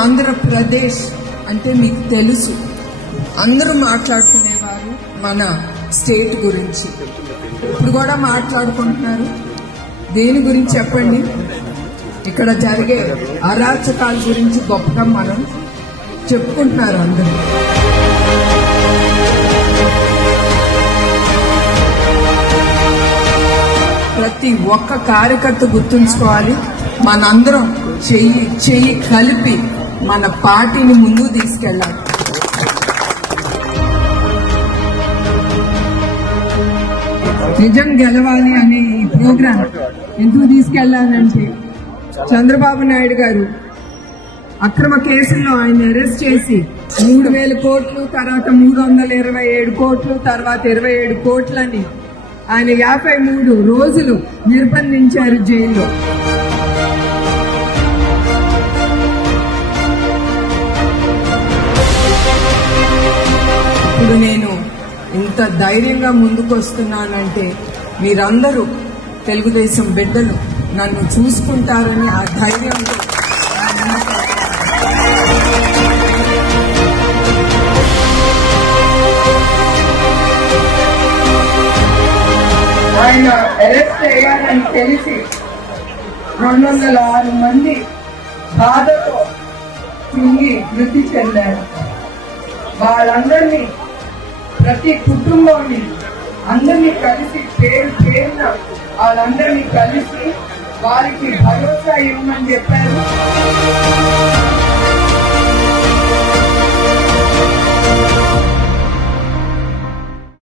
ఆంధ్రప్రదేశ్ అంటే మీకు తెలుసు, అందరూ మాట్లాడుకునేవారు మన స్టేట్ గురించి. ఇప్పుడు కూడా మాట్లాడుకుంటున్నారు. దేని గురించి చెప్పండి? ఇక్కడ జరిగే అరాచకాల గురించి గొప్పగా మనం చెప్పుకుంటున్నారు అందరూ. ప్రతి ఒక్క కార్యకర్త గుర్తుంచుకోవాలి, మనందరం చెయ్యి కలిపి మన పార్టీని ముందుకు తీసుకెళ్ళాలి. నిజం గెలవాలి అనే ఈ ప్రోగ్రాం ఎందుకు తీసుకెళ్లానంటే, చంద్రబాబు నాయుడు గారు అక్రమ కేసుల్లో ఆయన అరెస్ట్ చేసి 3,000 కోట్లు, తర్వాత 327 కోట్లు, తర్వాత 27 కోట్లని ఆయన 53 రోజులు నిర్బంధించారు జైల్లో. ఇప్పుడు నేను ఇంత ధైర్యంగా ముందుకు వస్తున్నానంటే మీరందరూ తెలుగుదేశం బిడ్డలు నన్ను చూసుకుంటారని ఆ ధైర్యంతో ఆయన అరెస్ట్ అయ్యారని తెలిసి 206 మంది బాధతో కుంగి మృతి చెందారు. వాళ్ళందరినీ, ప్రతి కుటుంబాన్ని అందరినీ కలిసి పేరున వాళ్ళందరినీ కలిసి వారికి భరోసా ఇవ్వమని చెప్పారు.